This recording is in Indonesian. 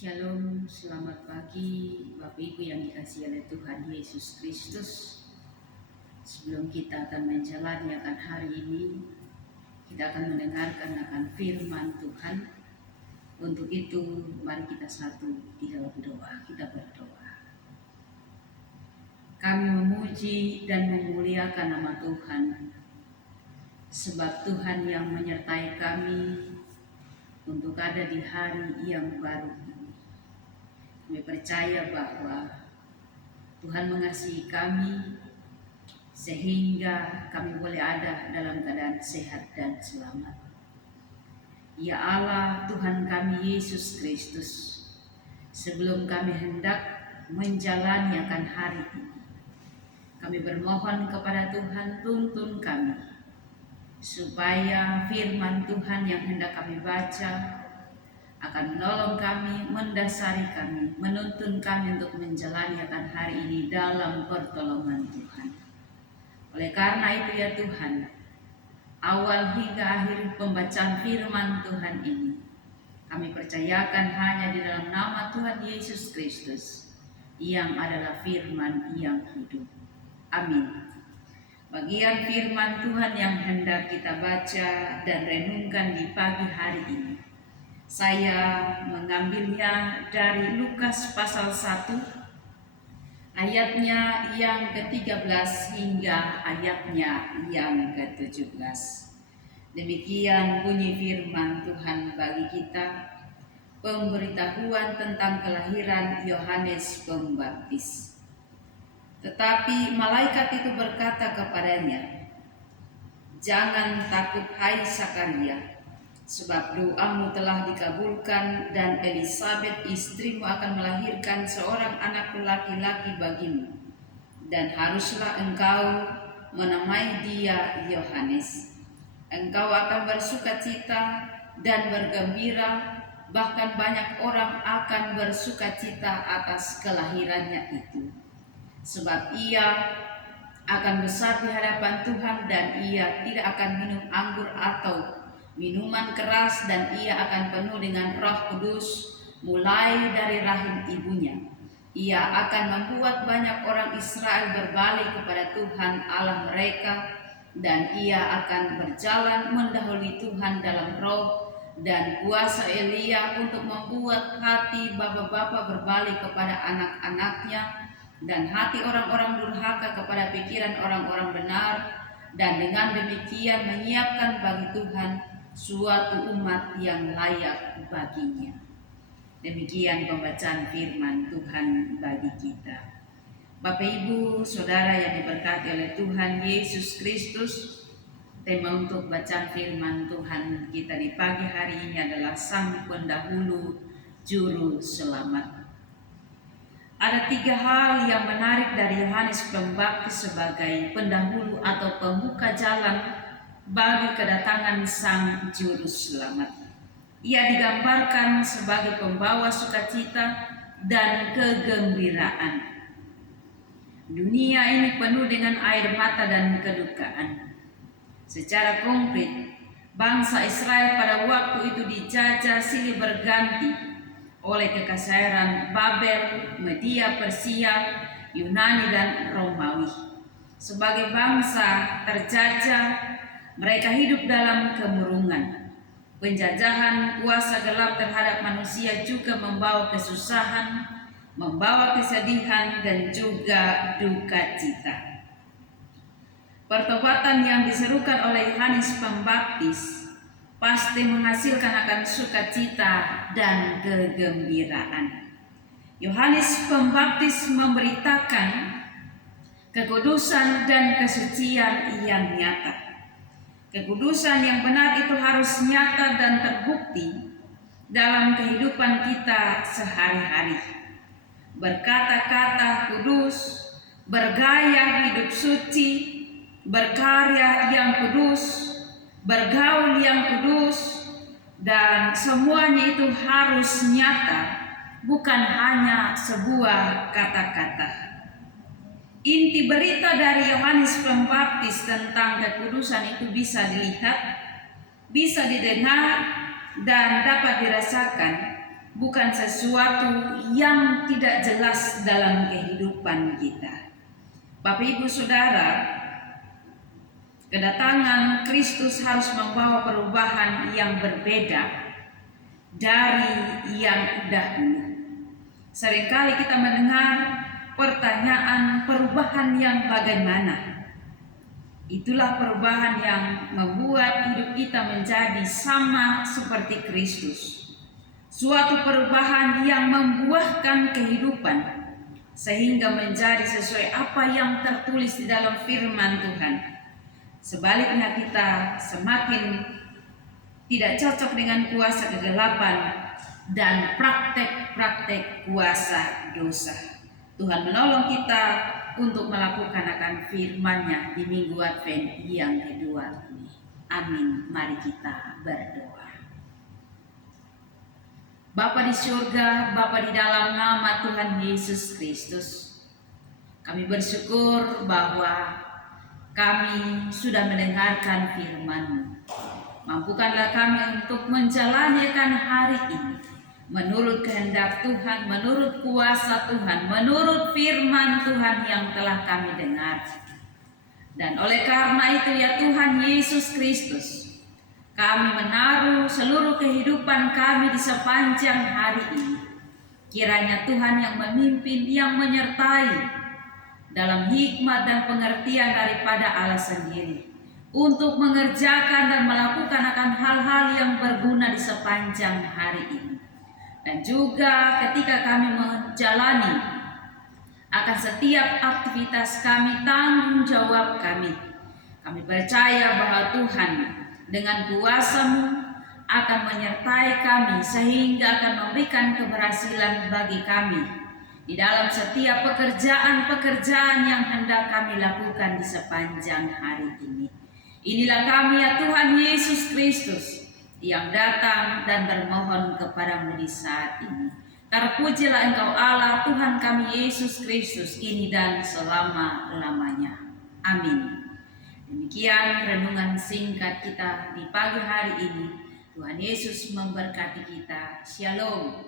Shalom, selamat pagi Bapak Ibu yang dikasihi oleh Tuhan Yesus Kristus. Sebelum kita akan menjalani akan hari ini, kita akan mendengarkan akan firman Tuhan. Untuk itu, mari kita satu di dalam doa, kita berdoa. Kami memuji dan memuliakan nama Tuhan, sebab Tuhan yang menyertai kami untuk ada di hari yang baru ini. Kami percaya bahwa Tuhan mengasihi kami sehingga kami boleh ada dalam keadaan sehat dan selamat. Ya Allah, Tuhan kami Yesus Kristus, sebelum kami hendak menjalani akan hari ini, kami bermohon kepada Tuhan, tuntun kami supaya firman Tuhan yang hendak kami baca akan menolong kami, mendasari kami, menuntun kami untuk menjalani akan hari ini dalam pertolongan Tuhan. Oleh karena itu ya Tuhan, awal hingga akhir pembacaan firman Tuhan ini, kami percayakan hanya di dalam nama Tuhan Yesus Kristus, yang adalah firman yang hidup. Amin. Bagian firman Tuhan yang hendak kita baca dan renungkan di pagi hari ini, saya mengambilnya dari Lukas pasal 1 ayatnya yang ke-13 hingga ayatnya yang ke-17. Demikian bunyi firman Tuhan bagi kita, pemberitahuan tentang kelahiran Yohanes Pembaptis. Tetapi malaikat itu berkata kepadanya, "Jangan takut hai Sakaria, sebab doamu telah dikabulkan dan Elisabet istrimu akan melahirkan seorang anak laki-laki bagimu, dan haruslah engkau menamai dia Yohanes. Engkau akan bersukacita dan bergembira, bahkan banyak orang akan bersukacita atas kelahirannya itu, sebab ia akan besar di hadapan Tuhan dan ia tidak akan minum anggur atau minuman keras, dan ia akan penuh dengan Roh Kudus mulai dari rahim ibunya. Ia akan membuat banyak orang Israel berbalik kepada Tuhan Allah mereka, dan ia akan berjalan mendahului Tuhan dalam roh dan kuasa Elia untuk membuat hati bapa-bapa berbalik kepada anak-anaknya, dan hati orang-orang durhaka kepada pikiran orang-orang benar, dan dengan demikian menyiapkan bagi Tuhan suatu umat yang layak baginya." Demikian pembacaan firman Tuhan bagi kita. Bapak Ibu, Saudara yang diberkati oleh Tuhan Yesus Kristus, tema untuk bacaan firman Tuhan kita di pagi hari ini adalah Sang Pendahulu Juru Selamat. Ada 3 hal yang menarik dari Yohanes Pembaptis sebagai pendahulu atau pembuka jalan bagi kedatangan Sang Juru Selamat. Ia digambarkan sebagai pembawa sukacita dan kegembiraan. Dunia ini penuh dengan air mata dan kedukaan. Secara konkret, bangsa Israel pada waktu itu dijajah silih berganti oleh kekaisaran Babel, Media, Persia, Yunani, dan Romawi. Sebagai bangsa terjajah, mereka hidup dalam kemurungan. Penjajahan kuasa gelap terhadap manusia juga membawa kesusahan, membawa kesedihan, dan juga duka cita. Pertobatan yang diserukan oleh Yohanes Pembaptis pasti menghasilkan akan sukacita dan kegembiraan. Yohanes Pembaptis memberitakan kekudusan dan kesucian yang nyata. Kekudusan yang benar itu harus nyata dan terbukti dalam kehidupan kita sehari-hari. Berkata-kata kudus, bergaya hidup suci, berkarya yang kudus, bergaul yang kudus, dan semuanya itu harus nyata, bukan hanya sebuah kata-kata. Inti berita dari Yohanes Pembaptis tentang kekudusan itu bisa dilihat, bisa didengar, dan dapat dirasakan bukan sesuatu yang tidak jelas dalam kehidupan kita. Bapak Ibu Saudara, kedatangan Kristus harus membawa perubahan yang berbeda dari yang dahulu. Seringkali kita mendengar pertanyaan perubahan yang bagaimana. Itulah perubahan yang membuat hidup kita menjadi sama seperti Kristus. Suatu perubahan yang membuahkan kehidupan sehingga menjadi sesuai apa yang tertulis di dalam firman Tuhan. Sebaliknya kita semakin tidak cocok dengan kuasa kegelapan dan praktek-praktek kuasa dosa. Tuhan menolong kita untuk melakukan akan firman-Nya di minggu Advent yang kedua ini. Amin. Mari kita berdoa. Bapa di surga, Bapa di dalam nama Tuhan Yesus Kristus, kami bersyukur bahwa kami sudah mendengarkan firman-Mu. Mampukanlah kami untuk menjalanikan hari ini menurut kehendak Tuhan, menurut kuasa Tuhan, menurut firman Tuhan yang telah kami dengar. Dan oleh karena itu ya Tuhan Yesus Kristus, kami menaruh seluruh kehidupan kami di sepanjang hari ini. Kiranya Tuhan yang memimpin, yang menyertai dalam hikmat dan pengertian daripada Allah sendiri, untuk mengerjakan dan melakukan akan hal-hal yang berguna di sepanjang hari ini. Dan juga ketika kami menjalani akan setiap aktivitas kami, tanggung jawab kami percaya bahwa Tuhan dengan kuasa-Mu akan menyertai kami sehingga akan memberikan keberhasilan bagi kami di dalam setiap pekerjaan-pekerjaan yang hendak kami lakukan di sepanjang hari ini. Inilah kami ya Tuhan Yesus Kristus yang datang dan bermohon kepadamu di saat ini. Terpujilah Engkau Allah Tuhan kami Yesus Kristus ini dan selama-lamanya. Amin. Demikian renungan singkat kita di pagi hari ini. Tuhan Yesus memberkati kita. Shalom.